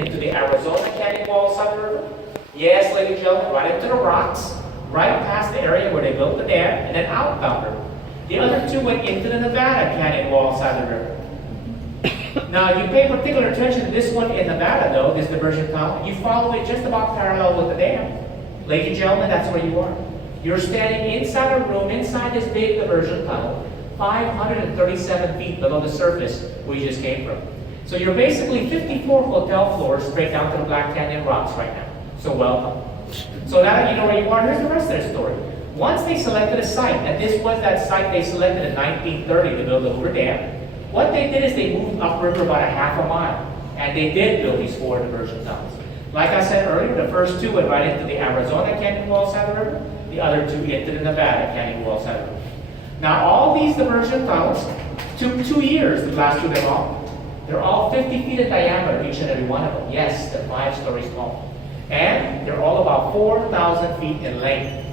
into the Arizona Canyon wall side of the river. Yes, ladies and gentlemen, right into the rocks, right past the area where they built the dam, and then out down the river. The other two went into the Nevada Canyon wall side of the river. Now, you pay particular attention to this one in Nevada, though, this diversion tunnel. You follow it just about parallel with the dam. Ladies and gentlemen, that's where you are. You're standing inside a room, inside this big diversion tunnel, 537 feet below the surface where you just came from. So you're basically 54 hotel floors straight down to the Black Canyon rocks right now. So welcome. So now that you know where you are, here's the rest of their story. Once they selected a site, and this was that site they selected in 1930 to build the Hoover Dam, what they did is they moved upriver about a half a mile, and they did build these 4 diversion tunnels. Like I said earlier, the first 2 went right into the Arizona Canyon wall side of the river, the other 2 into the Nevada Canyon wall side of the river. Now all these diversion tunnels took 2 years to blast through them all. They're all 50 feet in diameter, each and every one of them. Yes, they're 5 stories tall. And they're all about 4,000 feet in length.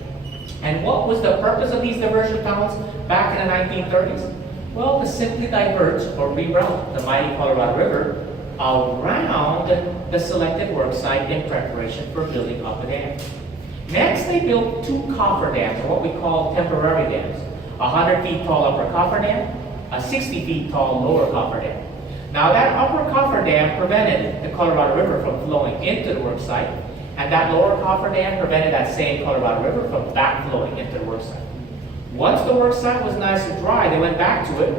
And what was the purpose of these diversion tunnels back in the 1930s? Well, to simply divert or reroute the mighty Colorado River around the selected work site in preparation for building up a dam. Next, they built 2 coffer dams, or what we call temporary dams. A 100 feet tall upper coffer dam, a 60 feet tall lower coffer dam. Now that upper coffer dam prevented the Colorado River from flowing into the work site, and that lower coffer dam prevented that same Colorado River from backflowing into the work site. Once the work site was nice and dry, they went back to it,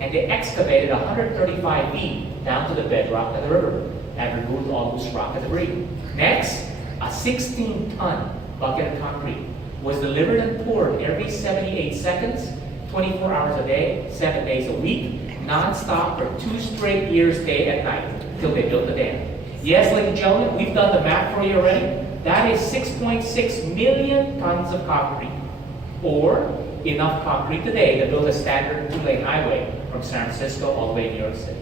and they excavated 135 feet down to the bedrock of the river, and removed all loose rock and debris. Next, a 16-ton bucket of concrete was delivered and poured every 78 seconds, 24 hours a day, 7 days a week, non-stop for 2 straight years, day and night, until they built the dam. Yes, ladies and gentlemen, we've done the math for you already. That is 6.6 million tons of concrete, or enough concrete today to build a standard 2-lane highway from San Francisco all the way to New York City.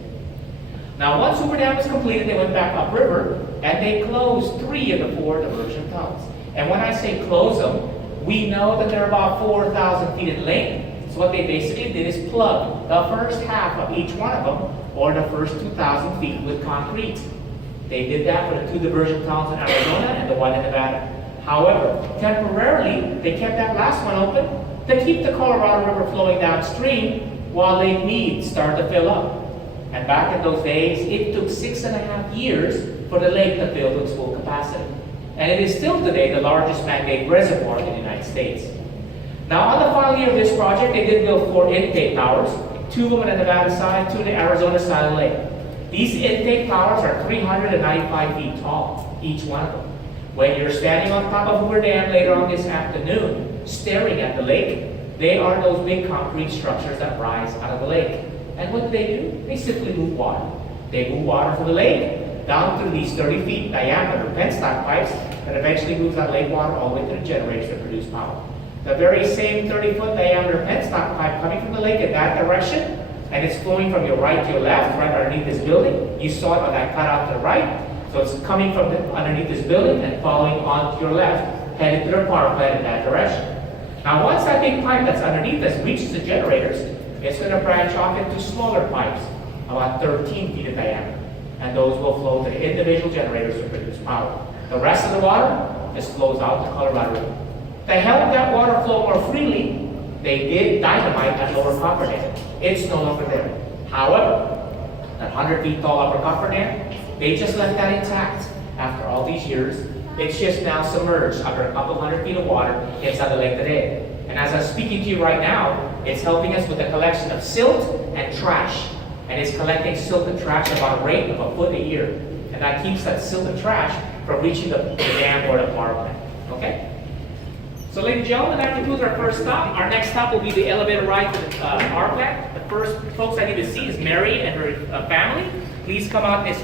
Now, once Hoover Dam was completed, they went back upriver, and they closed 3 of the 4 diversion tunnels. And when I say close them, we know that they're about 4,000 feet in length. So what they basically did is plug the first half of each one of them, or the first 2,000 feet, with concrete. They did that for the 2 diversion tunnels in Arizona and the 1 in Nevada. However, temporarily, they kept that last one open to keep the Colorado River flowing downstream while Lake Mead started to fill up. And back in those days, it took 6.5 years for the lake to fill to its full capacity. And it is still today the largest man-made reservoir in the United States. Now, on the final year of this project, they did build 4 intake towers, 2 of them on the Nevada side, 2 on the Arizona side of the lake. These intake towers are 395 feet tall, each one of them. When you're standing on top of Hoover Dam later on this afternoon, staring at the lake, they are those big concrete structures that rise out of the lake. And what do? They simply move water. They move water from the lake down through these 30 feet diameter penstock pipes that eventually moves that lake water all the way to the generators to produce power. The very same 30-foot diameter penstock pipe coming from the lake in that direction, and it's flowing from your right to your left, right underneath this building. You saw it on that cutout to the right. So it's coming from underneath this building and following on to your left, headed to the power plant in that direction. Now, once that big pipe that's underneath us reaches the generators, it's going to branch off into smaller pipes, about 13 feet in diameter. And those will flow to the individual generators to produce power. The rest of the water just flows out to Colorado River. To help that water flow more freely, they did dynamite that lower coffer dam. It's no longer there. However, that 100 feet tall upper coffer dam, they just left that intact. After all these years, it's just now submerged under a couple 100 feet of water inside the lake today. And as I'm speaking to you right now, it's helping us with the collection of silt and trash. And it's collecting silt and trash at about a rate of a foot a year. And that keeps that silt and trash from reaching the dam or the power plant. Okay? So, ladies and gentlemen, that concludes our first stop. Our next stop will be the elevator ride to the power plant. The first folks I need to see is Mary and her family. Please come out and